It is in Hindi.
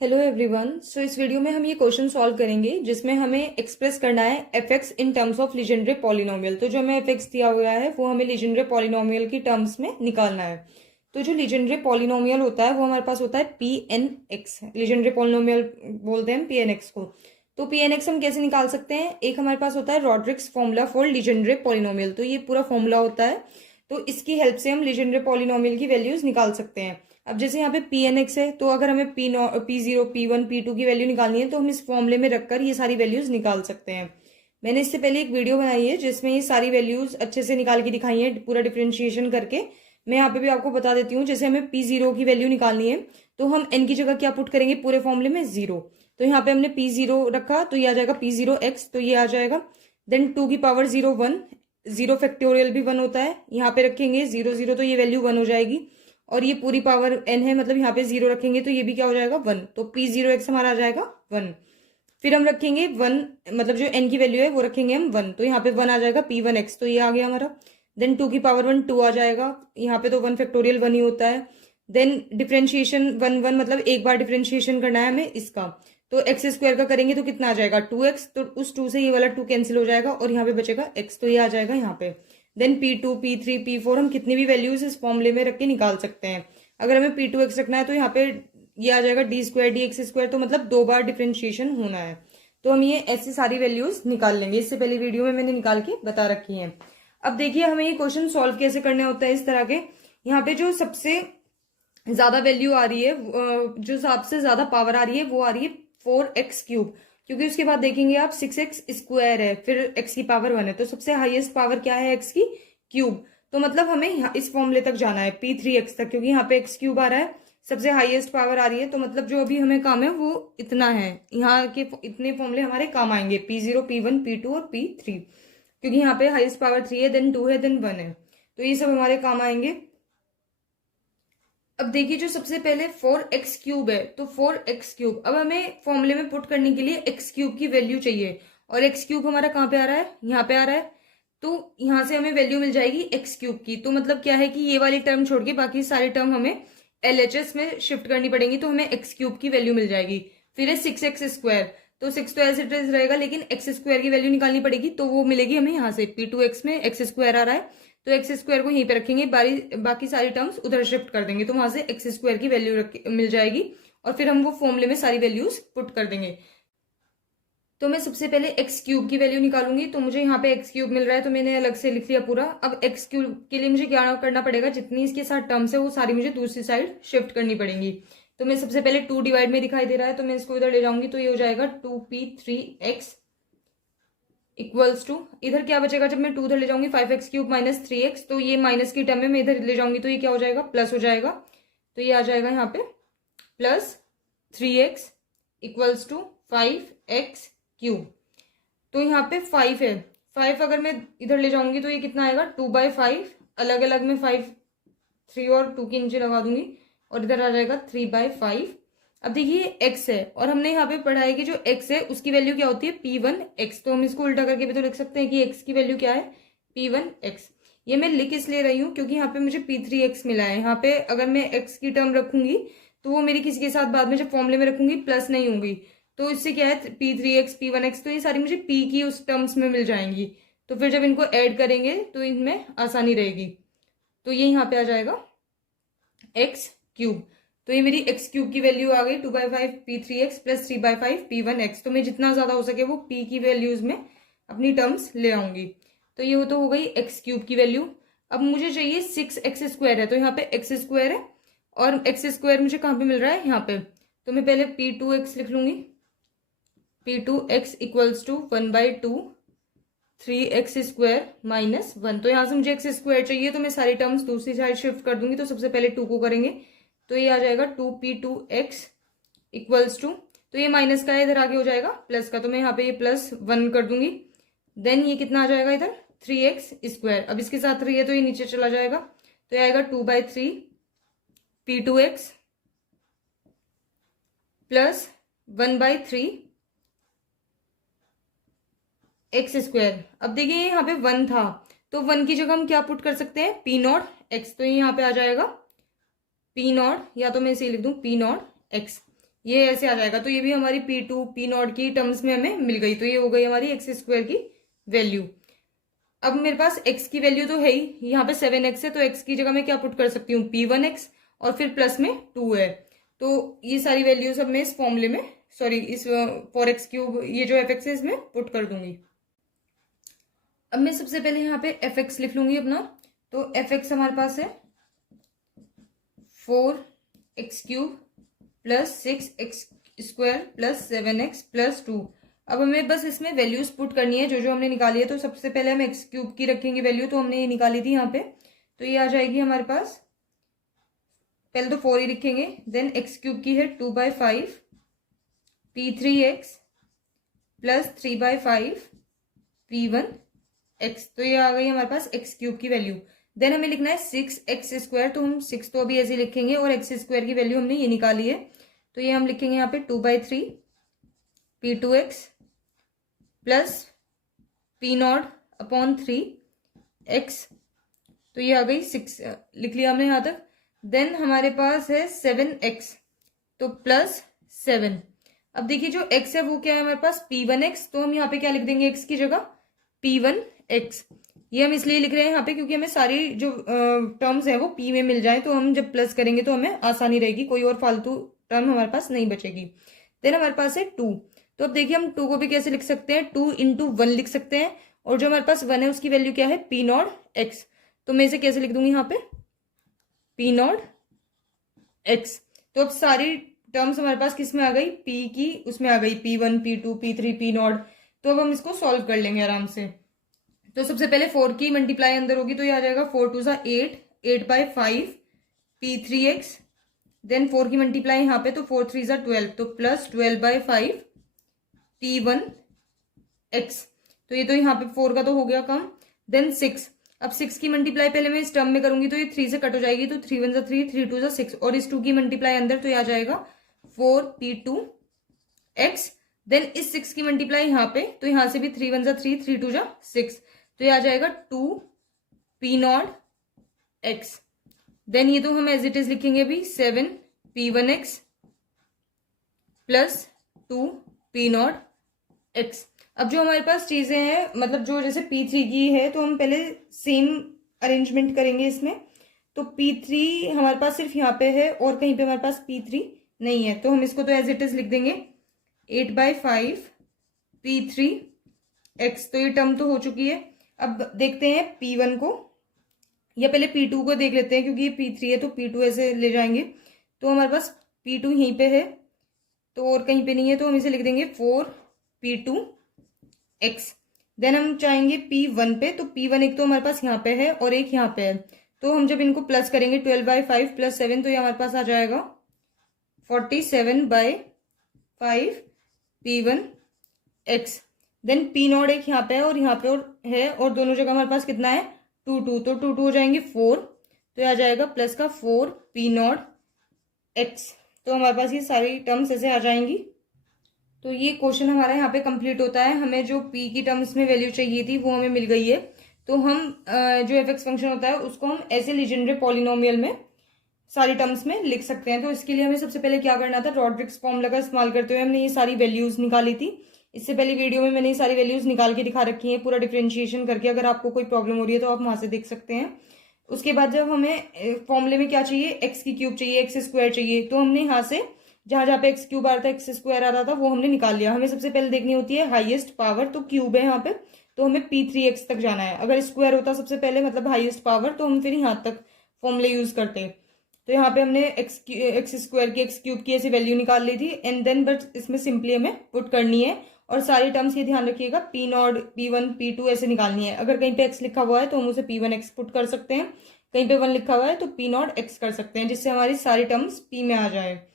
Hello everyone. सो इस वीडियो में हम ये क्वेश्चन सॉल्व करेंगे जिसमें हमें एक्सप्रेस करना है F x in terms of Legendre polynomial. तो जो हमें एफ एक्स दिया हुआ है वो हमें लीजेंड्रे पॉलिनोमियल की टर्म्स में निकालना है। तो जो लीजेंड्रे पॉलिनोमियल होता है वो हमारे पास होता है P N X. Legendre polynomial बोलते हैं पी एन एक्स को। तो पी एन एक्स हम कैसे निकाल सकते हैं? एक हमारे पास होता है Rodrigues formula for Legendre polynomial. तो ये पूरा फॉर्मूला होता है, तो इसकी हेल्प से हम लीजेंड्रे पॉलिनोमियल की वैल्यूज निकाल सकते हैं। अब जैसे यहाँ पे पी एन एक्स है, तो अगर हमें P zero P one P two की वैल्यू निकालनी है तो हम इस फॉर्मूले में रखकर ये सारी वैल्यूज निकाल सकते हैं। मैंने इससे पहले एक वीडियो बनाई है जिसमें ये सारी वैल्यूज अच्छे से निकाल के दिखाई है, पूरा डिफ्रेंशिएशन करके। मैं यहाँ पे भी आपको बता देती हूँ। जैसे हमें पी जीरो की वैल्यू निकालनी है तो हम एन की जगह क्या पुट करेंगे? पूरे फॉर्मूले में जीरो। तो यहाँ पे हमने पी जीरो रखा तो ये आ जाएगा पी जीरो एक्स, तो ये आ जाएगा। देन टू की power zero one, zero factorial भी वन होता है, यहाँ पे रखेंगे जीरो जीरो तो ये वैल्यू वन हो जाएगी। और ये पूरी पावर एन है, मतलब यहाँ पे जीरो रखेंगे तो ये भी क्या हो जाएगा? वन। तो पी जीरो एक्स हमारा आ जाएगा वन। फिर हम रखेंगे वन, मतलब जो एन की वैल्यू है वो रखेंगे हम वन, तो यहाँ पे वन आ जाएगा पी वन एक्स, तो ये आ गया हमारा। देन टू की पावर वन टू आ जाएगा, यहाँ पे तो वन फैक्टोरियल वन ही होता है। देन डिफ्रेंशिएशन वन वन, मतलब एक बार डिफ्रेंशिएशन करना है हमें इसका। तो एक्स स्क्वायर का करेंगे तो कितना आ जाएगा? Two X. तो उस टू से ये वाला टू कैंसिल हो जाएगा और यहाँ पे बचेगा एक्स, तो ये आ जाएगा यहाँ पे। Then P two P three P four हम कितनी भी वैल्यूज इस फॉर्मूले में रख के निकाल सकते हैं। अगर हमें पी टू एक्स रखना है तो यहाँ पे ये आ जाएगा D square D x square, तो मतलब दो बार डिफ्रेंशिएशन होना है। तो हम ये ऐसी सारी वैल्यूज निकाल लेंगे। इससे पहले वीडियो में मैंने निकाल के बता रखी है। अब देखिए हमें ये क्वेश्चन सॉल्व कैसे करने होता है इस तरह के। यहाँ पे जो सबसे ज्यादा वैल्यू आ रही है, जो सबसे ज्यादा पावर आ रही है वो आ रही है फोर एक्स क्यूब, क्योंकि उसके बाद देखेंगे आप सिक्स एक्स स्क्वायर है, फिर एक्स की पावर वन है, तो सबसे हाईएस्ट पावर क्या है? एक्स की क्यूब। तो मतलब हमें इस फॉर्मूले तक जाना है पी थ्री एक्स तक, क्योंकि यहाँ पे एक्स क्यूब आ रहा है, सबसे हाईएस्ट पावर आ रही है। तो मतलब जो अभी हमें काम है वो इतना है, यहाँ के इतने फॉर्मूले हमारे काम आएंगे, P zero P one P two और पी थ्री, क्योंकि यहाँ पे हाईएस्ट पावर थ्री है, देन टू है, देन वन है, तो ये सब हमारे काम आएंगे। अब देखिए जो सबसे पहले फोर एक्स क्यूब है, तो फोर एक्स क्यूब अब हमें फॉर्मूले में पुट करने के लिए एक्स क्यूब की वैल्यू चाहिए, और एक्स क्यूब हमारा कहाँ पे आ रहा है? यहाँ पे आ रहा है। तो यहाँ से हमें वैल्यू मिल जाएगी एक्स क्यूब की। तो मतलब क्या है कि ये वाली टर्म छोड़ के बाकी सारी टर्म हमें एलएचएस में शिफ्ट करनी पड़ेगी, तो हमें एक्स क्यूब की वैल्यू मिल जाएगी। फिर है सिक्स एक्स स्क्वायर, तो सिक्स तो एज इट इज रहेगा, लेकिन एक्स स्क्वायर की वैल्यू निकालनी पड़ेगी, तो वो मिलेगी हमें यहाँ से पी टू एक्स में एक्स स्क्वायर आ रहा है, तो एक्स स्क्वायर को यहीं पे रखेंगे, बाकी सारी टर्म्स उधर शिफ्ट कर देंगे, तो वहां से एक्स स्क्वायर की वैल्यू मिल जाएगी, और फिर हम वो फॉर्मूले में सारी वैल्यूज पुट कर देंगे। तो मैं सबसे पहले एक्स क्यूब की वैल्यू निकालूंगी, तो मुझे यहाँ पे एक्स क्यूब मिल रहा है, तो मैंने अलग से लिख लिया पूरा। अब एक्स क्यूब के लिए मुझे क्या करना पड़ेगा? जितनी इसके साथ टर्म्स है वो सारी मुझे दूसरी साइड शिफ्ट करनी पड़ेंगी। तो मैं सबसे पहले टू डिवाइड में दिखाई दे रहा है, तो मैं इसको इधर ले जाऊंगी, तो ये हो जाएगा two P three X equals to, इधर क्या बचेगा जब मैं टू इधर ले जाऊंगी? Five X cube minus three X, तो ये माइनस की टर्म में मैं इधर ले जाऊंगी तो ये क्या हो जाएगा? प्लस हो जाएगा, तो ये आ जाएगा यहाँ पे plus three X equals to five X cube. तो यहाँ पे फाइव है, फाइव अगर मैं इधर ले जाऊंगी तो ये कितना आएगा? टू बाई फाइव, अलग अलग में फाइव, थ्री और टू के नीचे लगा दूंगी, और इधर आ जाएगा थ्री बाई फाइव। अब देखिए एक्स है, और हमने यहाँ पे पढ़ा है कि जो एक्स है उसकी वैल्यू क्या होती है? P one x. तो हम इसको उल्टा करके भी तो लिख सकते हैं कि एक्स की वैल्यू क्या है? P one x. ये मैं लिख इसलिए रही हूँ क्योंकि यहाँ पे मुझे पी थ्री एक्स मिला है। यहाँ पे अगर मैं एक्स की टर्म रखूंगी तो वो मेरी किसी के साथ बाद में जब फॉर्मूले में रखूंगी प्लस नहीं होंगी, तो इससे क्या है? P three x P one x, तो ये सारी मुझे पी की उस टर्म्स में मिल जाएंगी, तो फिर जब इनको ऐड करेंगे तो इनमें आसानी रहेगी। तो ये यहाँ पे आ जाएगा एक्स क्यूब। तो ये मेरी एक्स क्यूब की वैल्यू आ गई two by five P three x plus three by five P one x. तो मैं जितना ज्यादा हो सके वो पी की वैल्यूज में अपनी टर्म्स ले आऊंगी। तो ये तो हो गई एक्स क्यूब की वैल्यू। अब मुझे चाहिए सिक्स एक्स स्क्वायर है, तो यहाँ पे एक्स स्क्वायर है, और एक्स स्क्वायर मुझे कहाँ पे मिल रहा है? यहाँ पे। तो मैं पहले पी टू एक्स लिख लूंगी, P two X equals to one by two three X square minus one. तो यहाँ से मुझे एक्स स्क्वायर चाहिए, तो मैं सारी टर्म्स दूसरी साइड शिफ्ट कर दूंगी। तो सबसे पहले टू को करेंगे, तो ये आ जाएगा two P two X equals to, तो ये माइनस का है, इधर आगे हो जाएगा प्लस का, तो मैं यहाँ पे ये प्लस वन कर दूंगी। देन ये कितना आ जाएगा इधर? Three X square. अब इसके साथ थ्री है तो ये नीचे चला जाएगा, तो ये आएगा two by three P two X plus one by three X square. अब देखिए यहाँ पे वन था, तो वन की जगह हम क्या पुट कर सकते हैं? P not x. तो ये यहाँ पे आ जाएगा पी नॉट, या तो मैं इसे लिख दूं पी नॉट एक्स। ये ऐसे आ जाएगा। तो ये भी हमारी P2 P नॉट की टर्म्स में हमें मिल गई। तो ये हो गई हमारी एक्स स्क्वायर की वैल्यू। अब मेरे पास x की वैल्यू तो है ही, यहाँ पे 7x है, तो x की जगह मैं क्या पुट कर सकती हूँ, P1x, और फिर प्लस में 2 है। तो ये सारी वैल्यूज अब मैं इस फॉर्मूले में, सॉरी इस 4x3 ये जो fx है इसमें पुट कर दूंगी। अब मैं सबसे पहले यहाँ पे fx लिख लूंगी अपना। तो fx हमारे पास है 4x³ plus 6x² plus 7x plus 2। अब हमें बस इसमें वैल्यूज पुट करनी है जो जो हमने निकाली है। तो सबसे पहले हम x³ की रखेंगे वैल्यू, तो हमने ये निकाली थी यहाँ पे, तो ये आ जाएगी हमारे पास, पहले तो 4 ही लिखेंगे, देन x³ की है 2/5 P3x प्लस 3/5 P1x। तो ये आ गई हमारे पास x³ की वैल्यू। देन हमें लिखना है 6x², तो हम 6 तो अभी ऐसे लिखेंगे, और x² की वैल्यू हमने ये निकाली है, तो ये हम लिखेंगे यहाँ पे 2/3 P2x प्लस P0/3x। तो ये आ गई 6 लिख लिया हमने यहाँ तक। देन हमारे पास है 7x, तो प्लस 7। अब देखिए जो x है वो क्या है हमारे पास, P1x, तो हम यहाँ पे क्या लिख देंगे x की जगह, P1x। ये हम इसलिए लिख रहे हैं यहाँ पे क्योंकि हमें सारी जो टर्म्स है वो p में मिल जाए, तो हम जब प्लस करेंगे तो हमें आसानी रहेगी, कोई और फालतू टर्म हमारे पास नहीं बचेगी। देन हमारे पास है 2, तो अब देखिए हम 2 को भी कैसे लिख सकते हैं, 2 × 1 लिख सकते हैं, और जो हमारे पास 1 है उसकी वैल्यू क्या है, P0x। तो मैं इसे कैसे लिख दूंगी यहाँ पे, P0x। तो अब सारी टर्म्स हमारे पास किस में आ गई, p की उसमें आ गई, P1 P2 P3 P0। तो अब हम इसको सॉल्व कर लेंगे आराम से। तो सबसे पहले 4 की मल्टीप्लाई अंदर होगी, तो ये आ जाएगा 4 2 8, 8/5 P3x। देन 4 की मल्टीप्लाई यहाँ पे, तो 4 3 12, तो प्लस 12/5 P1x। तो ये तो यहाँ पे 4 का तो हो गया काम। देन 6, अब 6 की मल्टीप्लाई पहले मैं इस टर्म में करूंगी, तो ये 3 से कट हो जाएगी, तो 3 1 3, 3 2 6, और इस 2 की मल्टीप्लाई अंदर, तो ये आ जाएगा 4 P2x। देन इस 6 की मल्टीप्लाई यहाँ पे, तो यहाँ से भी 3 1 3, 3 2 6, तो ये आ जाएगा 2 P0x। देन ये तो हम एज इट इज लिखेंगे अभी, 7 P1x प्लस 2 P0x। अब जो हमारे पास चीजें हैं, मतलब जो जैसे P3 की है, तो हम पहले सेम अरेंजमेंट करेंगे इसमें। तो P3 हमारे पास सिर्फ यहाँ पे है, और कहीं पे हमारे पास P3 नहीं है, तो हम इसको तो एज इट इज लिख देंगे 8/5 P3x। तो ये टर्म तो हो चुकी है। अब देखते हैं P1 को, या पहले P2 को देख लेते हैं, क्योंकि ये P3 है तो P2 ऐसे ले जाएंगे। तो हमारे पास P2 यहीं पे है, तो और कहीं पे नहीं है, तो हम इसे लिख देंगे 4 P2x। देन हम चाहेंगे P1 पे, तो P1 एक तो हमारे पास यहाँ पे है और एक यहाँ पे है, तो हम जब इनको प्लस करेंगे 12/5 प्लस 7, तो ये हमारे पास आ जाएगा 47/5 P1x। देन P0 एक यहाँ पे है और यहाँ पे और है, और दोनों जगह हमारे पास कितना है, 2 2, तो 2 2 हो जाएंगे 4, तो ये आ जाएगा प्लस का 4 P0x। तो हमारे पास ये सारी टर्म्स ऐसे आ जाएंगी। तो ये क्वेश्चन हमारा यहाँ पे कंप्लीट होता है। हमें जो p की टर्म्स में वैल्यू चाहिए थी वो हमें मिल गई है। तो हम जो fx फंक्शन होता है उसको हम ऐसे लीजेंड्रे पॉलिनोमियल में सारी टर्म्स में लिख सकते हैं। तो इसके लिए हमें सबसे पहले क्या करना था, रॉड्रिक्स फॉर्मूला का इस्तेमाल करते हुए हमने ये सारी वैल्यूज निकाली थी। इससे पहले वीडियो में मैंने ये सारी वैल्यूज निकाल के दिखा रखी है पूरा डिफरेंशिएशन करके। अगर आपको कोई प्रॉब्लम हो रही है तो आप वहां से देख सकते हैं। उसके बाद जब हमें फॉर्मूले में क्या चाहिए, x³ चाहिए, x² चाहिए, तो हमने यहाँ से जहां जहां पे x³ आ रहा था, x² आ रहा था, वो हमने निकाल लिया। हमें सबसे पहले देखनी होती है हाईएस्ट पावर, तो क्यूब है यहाँ पे, तो हमें P3x तक जाना है। अगर स्क्वायर होता सबसे पहले, मतलब हाईएस्ट पावर, तो हम फिर यहाँ तक फॉर्मूले यूज करते। तो यहाँ पे हमने x² की x³ की ऐसी वैल्यू निकाल ली थी, एंड देन बट इसमें सिंपली हमें पुट करनी है, और सारी टर्म्स ये ध्यान रखिएगा P0 P1 P2 ऐसे निकालनी है। अगर कहीं पे x लिखा हुआ है तो हम उसे P1x पुट कर सकते हैं, कहीं पे 1 लिखा हुआ है तो P0x कर सकते हैं, जिससे हमारी सारी टर्म्स p में आ जाए।